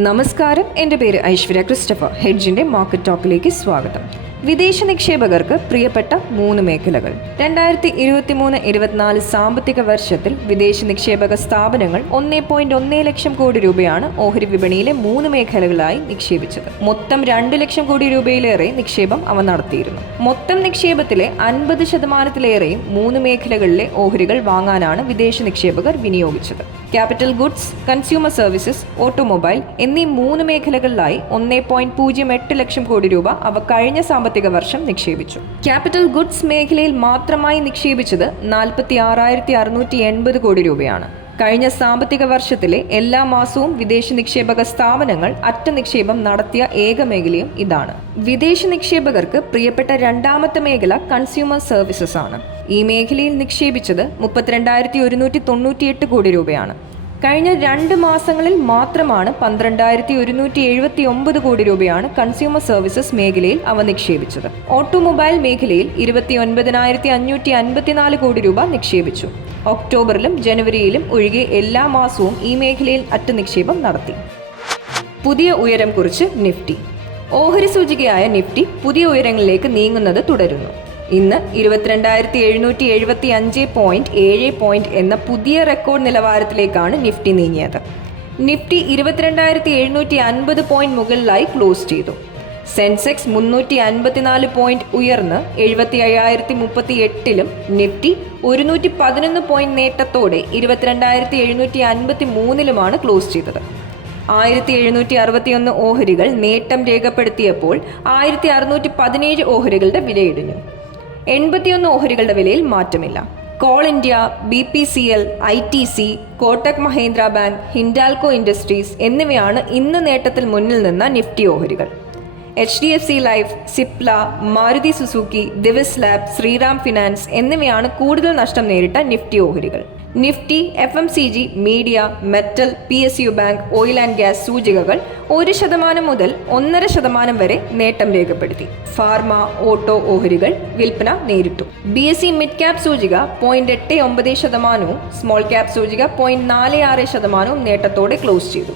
നമസ്കാരം, എൻ്റെ പേര് ഐശ്വര്യ ക്രിസ്റ്റഫർ. ഹെഡ്ജിൻ്റെ മാർക്കറ്റ് ടോക്കിലേക്ക് സ്വാഗതം. വിദേശ നിക്ഷേപകർക്ക് പ്രിയപ്പെട്ട 3 മേഖലകൾ. 2023-24 സാമ്പത്തിക വർഷത്തിൽ വിദേശ നിക്ഷേപക സ്ഥാപനങ്ങൾ 1.1 ലക്ഷം കോടി രൂപയാണ് ഓഹരി വിപണിയിലെ 3 മേഖലകളായി നിക്ഷേപിച്ചത്. മൊത്തം 2 ലക്ഷം കോടി രൂപയിലേറെ നിക്ഷേപം അവ നടത്തിയിരുന്നു. മൊത്തം നിക്ഷേപത്തിലെ 50%-ലേറെയും 3 മേഖലകളിലെ ഓഹരികൾ വാങ്ങാനാണ് വിദേശ നിക്ഷേപകർ വിനിയോഗിച്ചത്. Capital goods, consumer services, automobile എന്നീ 3 മേഖലകളിലായി 1.08 ലക്ഷം കോടി രൂപ അവ കഴിഞ്ഞ സാമ്പത്തിക വർഷം നിക്ഷേപിച്ചു. ക്യാപിറ്റൽ ഗുഡ്സ് മേഖലയിൽ മാത്രമായി നിക്ഷേപിച്ചത് 46,680 കോടി രൂപയാണ്. കഴിഞ്ഞ സാമ്പത്തിക വർഷത്തിലെ എല്ലാ മാസവും വിദേശ നിക്ഷേപക സ്ഥാപനങ്ങൾ അറ്റ നിക്ഷേപം നടത്തിയ ഏക മേഖലയും ഇതാണ്. വിദേശ നിക്ഷേപകർക്ക് പ്രിയപ്പെട്ട രണ്ടാമത്തെ മേഖല കൺസ്യൂമർ സർവീസസ് ആണ്. ഈ മേഖലയിൽ നിക്ഷേപിച്ചത് 32,198 കോടി രൂപയാണ്. കഴിഞ്ഞ 2 മാസങ്ങളിൽ മാത്രമാണ് 12,179 കോടി രൂപയാണ് കൺസ്യൂമർ സർവീസസ് മേഖലയിൽ അവ നിക്ഷേപിച്ചത്. ഓട്ടോമൊബൈൽ മേഖലയിൽ 29,554 കോടി രൂപ നിക്ഷേപിച്ചു. ഒക്ടോബറിലും ജനുവരിയിലും ഒഴികെ എല്ലാ മാസവും ഈ മേഖലയിൽ അറ്റ നിക്ഷേപം നടത്തി. പുതിയ ഉയരം കുറിച്ച് നിഫ്റ്റി. ഓഹരി സൂചികയായ നിഫ്റ്റി പുതിയ ഉയരങ്ങളിലേക്ക് നീങ്ങുന്നത് തുടരുന്നു. ഇന്ന് 22,775.7 പോയിന്റ് എന്ന പുതിയ റെക്കോർഡ് നിലവാരത്തിലേക്കാണ് നിഫ്റ്റി നീങ്ങിയത്. നിഫ്റ്റി 22,750 പോയിന്റ് മുകളിലായി ക്ലോസ് ചെയ്തു. സെൻസെക്സ് 354 പോയിന്റ് ഉയർന്ന് 75,038-ലും നിഫ്റ്റി 111 പോയിന്റ് നേട്ടത്തോടെ 22,753-ലുമാണ് ക്ലോസ് ചെയ്തത്. 1,761 ഓഹരികൾ നേട്ടം രേഖപ്പെടുത്തിയപ്പോൾ 1,617 ഓഹരികളുടെ വിലയിടിഞ്ഞു. 81 ഓഹരികളുടെ വിലയിൽ മാറ്റമില്ല. Coal India, BPCL, ITC, Kotak Mahindra Bank, Hindalco Industries എന്നിവയാണ് ഇന്ന് നേട്ടത്തിൽ മുന്നിൽ നിന്ന നിഫ്റ്റി ഓഹരികൾ. HDFC Life, Cipla, Maruti Suzuki, Divi's Lab, Shriram Finance എന്നിവയാണ് കൂടുതൽ നഷ്ടം നേരിട്ട നിഫ്റ്റി ഓഹരികൾ. Nifty, FMCG, media, metal, PSU bank, oil and gas സൂചികകൾ 1% മുതൽ 1.5% വരെ നേട്ടം രേഖപ്പെടുത്തി. ഫാർമ, ഓട്ടോ ഓഹരികൾ വിൽപ്പന നേരിട്ടു. BSE മിഡ് ക്യാപ് സൂചിക 0.89%, സ്മോൾ ക്യാപ് സൂചിക 0.46% നേട്ടത്തോടെ ക്ലോസ് ചെയ്തു.